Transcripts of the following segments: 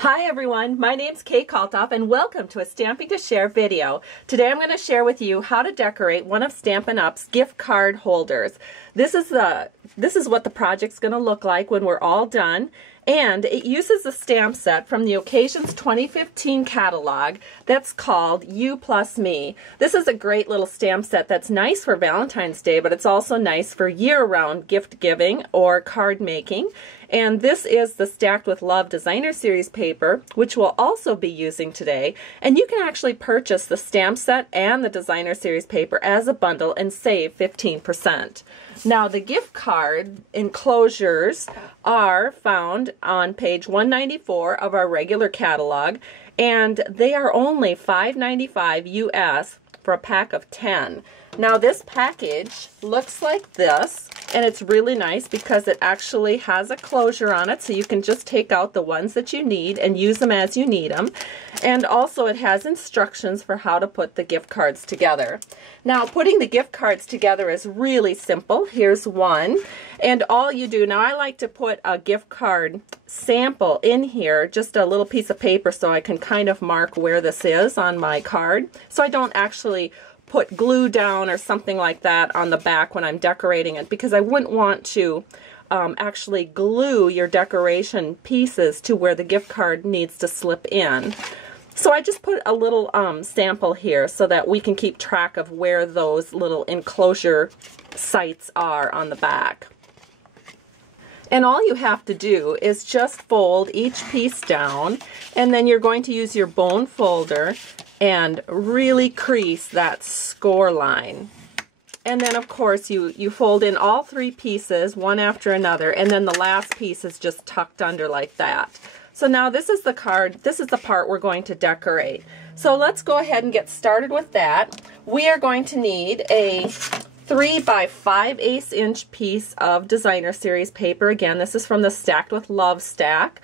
Hi everyone, my name's Kate Kalthoff and welcome to a Stamping to Share video. Today I'm going to share with you how to decorate one of Stampin' Up's gift card holders. This is what the project's going to look like when we're all done, and it uses a stamp set from the Occasions 2015 catalog that's called You Plus Me. This is a great little stamp set that's nice for Valentine's Day, but it's also nice for year-round gift giving or card making. And this is the Stacked with Love Designer Series paper, which we'll also be using today. And you can actually purchase the stamp set and the Designer Series paper as a bundle and save 15%. Now, the gift card enclosures are found on page 194 of our regular catalog, and they are only $5.95 US for a pack of 10. Now, this package looks like this, and it's really nice because it actually has a closure on it, so you can just take out the ones that you need and use them as you need them. And also it has instructions for how to put the gift cards together. Now, putting the gift cards together is really simple. Here's one, and all you do, now I like to put a gift card sample in here, just a little piece of paper so I can kind of mark where this is on my card, so I don't actually put glue down or something like that on the back when I'm decorating it, because I wouldn't want to actually glue your decoration pieces to where the gift card needs to slip in. So I just put a little sample here so that we can keep track of where those little enclosure sites are on the back. And all you have to do is just fold each piece down, and then you're going to use your bone folder and really crease that score line. And then of course you fold in all three pieces one after another, and then the last piece is just tucked under like that. So now this is the card, this is the part we're going to decorate. So let's go ahead and get started with that. We are going to need a 3 by 5/8 inch piece of Designer Series paper. Again, this is from the Stacked with Love stack,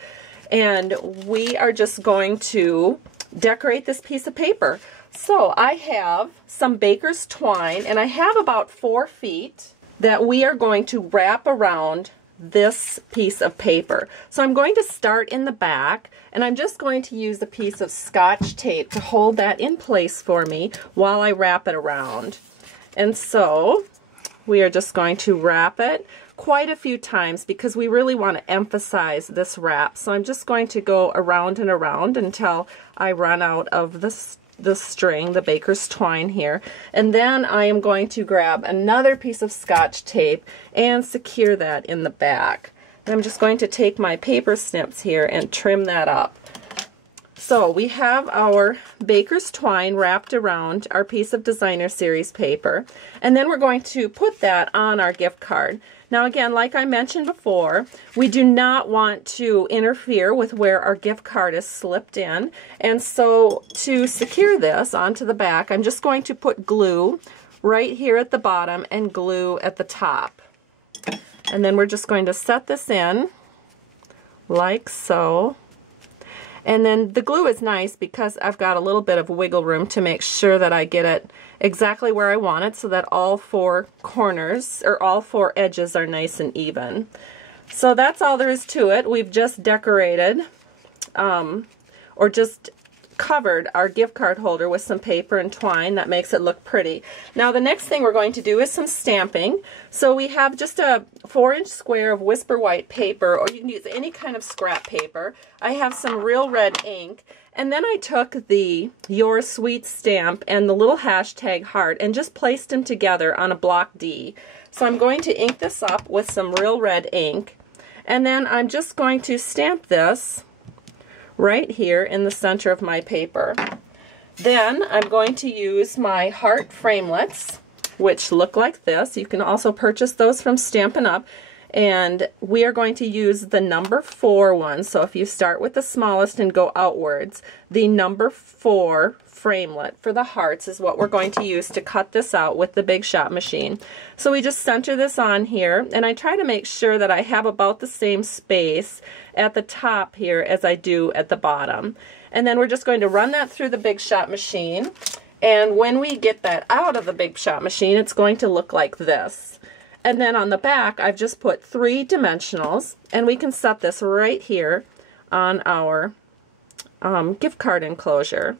and we are just going to decorate this piece of paper. So I have some baker's twine, and I have about 4 feet that we are going to wrap around this piece of paper. So I'm going to start in the back, and I'm just going to use a piece of Scotch tape to hold that in place for me while I wrap it around. And so we are just going to wrap it quite a few times because we really want to emphasize this wrap. So I'm just going to go around and around until I run out of the string, the baker's twine here. And then I am going to grab another piece of Scotch tape and secure that in the back. And I'm just going to take my paper snips here and trim that up. So we have our baker's twine wrapped around our piece of Designer Series paper, and then we're going to put that on our gift card. Now again, like I mentioned before, we do not want to interfere with where our gift card is slipped in, and so to secure this onto the back, I'm just going to put glue right here at the bottom and glue at the top. And then we're just going to set this in like so. And then the glue is nice because I've got a little bit of wiggle room to make sure that I get it exactly where I want it, so that all 4 corners, or all 4 edges, are nice and even. So that's all there is to it. We've just decorated, or just covered our gift card holder with some paper and twine. That makes it look pretty. Now the next thing we're going to do is some stamping. So we have just a 4-inch square of Whisper White paper, or you can use any kind of scrap paper. I have some Real Red ink, and then I took the Your Sweet stamp and the little hashtag heart and just placed them together on a block D. So I'm going to ink this up with some Real Red ink, and then I'm just going to stamp this right here in the center of my paper. Then I'm going to use my heart framelits, which look like this. You can also purchase those from Stampin' Up, and we are going to use the number 4 one. So if you start with the smallest and go outwards, the number 4 framelit for the hearts is what we're going to use to cut this out with the Big Shot machine. So we just center this on here, and I try to make sure that I have about the same space at the top here as I do at the bottom. And then we're just going to run that through the Big Shot machine, and when we get that out of the Big Shot machine, it's going to look like this. And then on the back, I've just put 3 dimensionals, and we can set this right here on our gift card enclosure.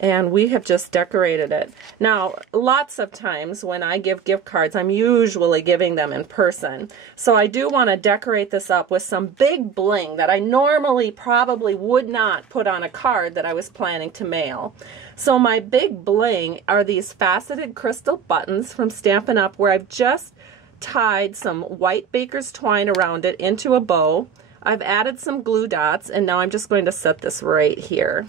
And we have just decorated it. Now, lots of times when I give gift cards, I'm usually giving them in person. So I do want to decorate this up with some big bling that I normally probably would not put on a card that I was planning to mail. So my big bling are these faceted crystal buttons from Stampin' Up! Where I've just tied some white baker's twine around it into a bow. I've added some glue dots, and now I'm just going to set this right here.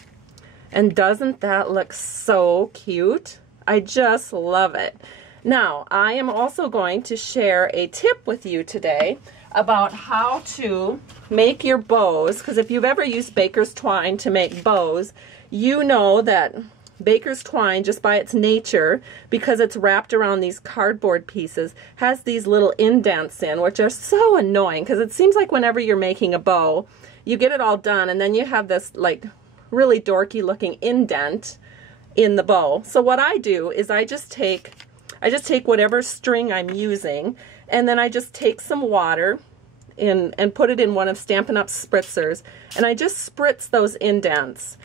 And doesn't that look so cute? I just love it. Now, I am also going to share a tip with you today about how to make your bows, because if you've ever used baker's twine to make bows, you know that baker's twine, just by its nature, because it's wrapped around these cardboard pieces, has these little indents in, which are so annoying, because it seems like whenever you're making a bow, you get it all done, and then you have this, like, really dorky looking indent in the bow. So what I do is I just take whatever string I'm using, and then I just take some water and put it in one of Stampin' Up's spritzers, and I just spritz those indents.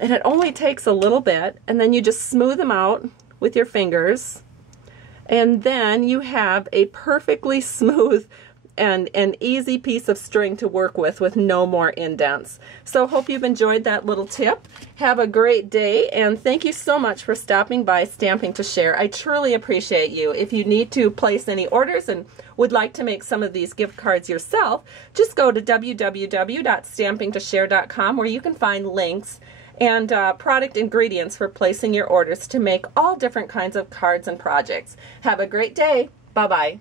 And it only takes a little bit, and then you just smooth them out with your fingers, and then you have a perfectly smooth and an easy piece of string to work with no more indents. So hope you've enjoyed that little tip. Have a great day, and thank you so much for stopping by Stamping to Share. I truly appreciate you. If you need to place any orders and would like to make some of these gift cards yourself, just go to www.stampingtoshare.com, where you can find links and product ingredients for placing your orders to make all different kinds of cards and projects. Have a great day. Bye-bye.